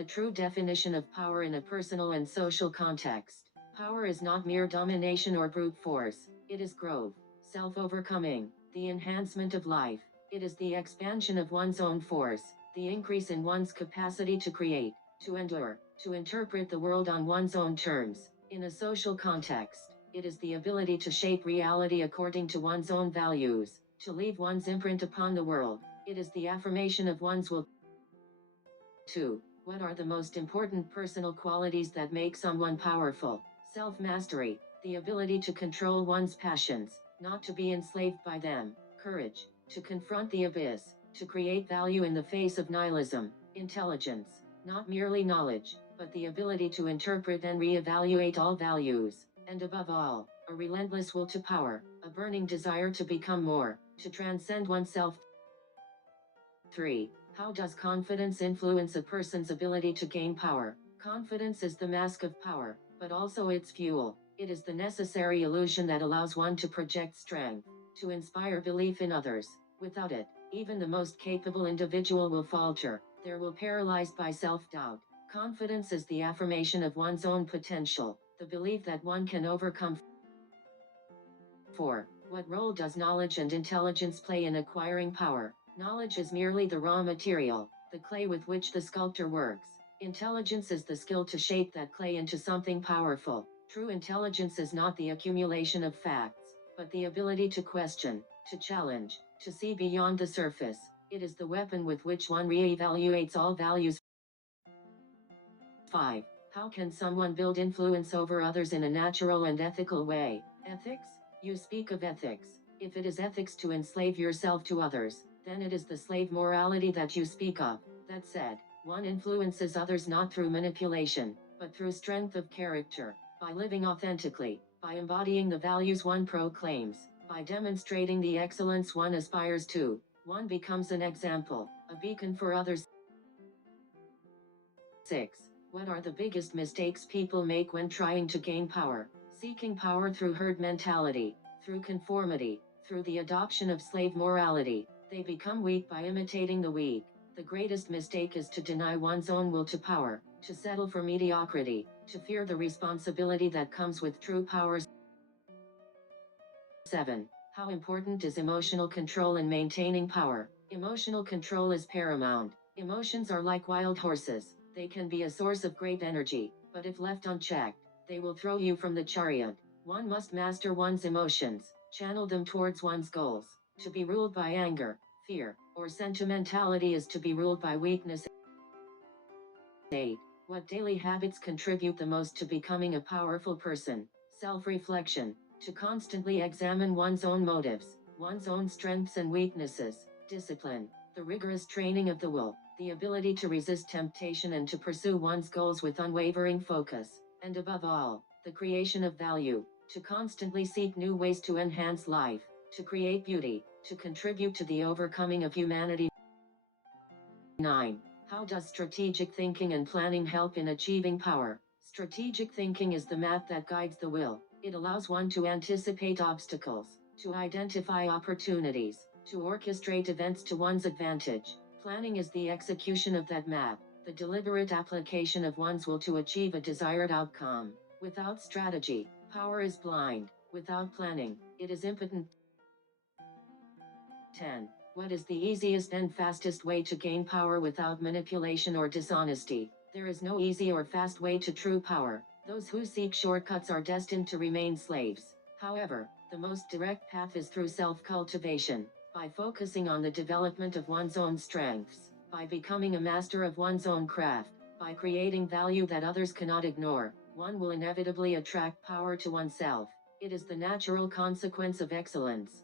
the true definition of power in a personal and social context. Power is not mere domination or brute force. It is growth, self-overcoming, the enhancement of life. It is the expansion of one's own force, the increase in one's capacity to create, to endure, to interpret the world on one's own terms. In a social context, it is the ability to shape reality according to one's own values, to leave one's imprint upon the world. It is the affirmation of one's will. 2. What are the most important personal qualities that make someone powerful? Self-mastery, the ability to control one's passions, not to be enslaved by them. Courage, to confront the abyss, to create value in the face of nihilism. Intelligence, not merely knowledge, but the ability to interpret and re-evaluate all values. And above all, a relentless will to power, a burning desire to become more, to transcend oneself. 3. How does confidence influence a person's ability to gain power? Confidence is the mask of power, but also its fuel. It is the necessary illusion that allows one to project strength, to inspire belief in others. Without it, even the most capable individual will falter. They will paralyzed by self-doubt. Confidence is the affirmation of one's own potential, the belief that one can overcome. 4. What role does knowledge and intelligence play in acquiring power? Knowledge is merely the raw material, the clay with which the sculptor works. Intelligence is the skill to shape that clay into something powerful. True intelligence is not the accumulation of facts, but the ability to question, to challenge, to see beyond the surface. It is the weapon with which one re-evaluates all values. 5. How can someone build influence over others in a natural and ethical way? Ethics? You speak of ethics. If it is ethics to enslave yourself to others, then it is the slave morality that you speak of. That said, one influences others not through manipulation, but through strength of character, by living authentically, by embodying the values one proclaims, by demonstrating the excellence one aspires to. One becomes an example, a beacon for others. 6. What are the biggest mistakes people make when trying to gain power? Seeking power through herd mentality, through conformity, through the adoption of slave morality. They become weak by imitating the weak. The greatest mistake is to deny one's own will to power, to settle for mediocrity, to fear the responsibility that comes with true power. 7. How important is emotional control in maintaining power? Emotional control is paramount. Emotions are like wild horses. They can be a source of great energy, but if left unchecked, they will throw you from the chariot. One must master one's emotions, channel them towards one's goals. To be ruled by anger, fear, or sentimentality is to be ruled by weakness. 8. What daily habits contribute the most to becoming a powerful person? Self-reflection, to constantly examine one's own motives, one's own strengths and weaknesses. Discipline, the rigorous training of the will, the ability to resist temptation and to pursue one's goals with unwavering focus. And above all, the creation of value, to constantly seek new ways to enhance life, to create beauty, to contribute to the overcoming of humanity. 9. How does strategic thinking and planning help in achieving power? Strategic thinking is the map that guides the will. It allows one to anticipate obstacles, to identify opportunities, to orchestrate events to one's advantage. Planning is the execution of that map, the deliberate application of one's will to achieve a desired outcome. Without strategy, power is blind. Without planning, it is impotent. 10. What is the easiest and fastest way to gain power without manipulation or dishonesty? There is no easy or fast way to true power. Those who seek shortcuts are destined to remain slaves. However, the most direct path is through self-cultivation, by focusing on the development of one's own strengths, by becoming a master of one's own craft, by creating value that others cannot ignore. One will inevitably attract power to oneself. It is the natural consequence of excellence.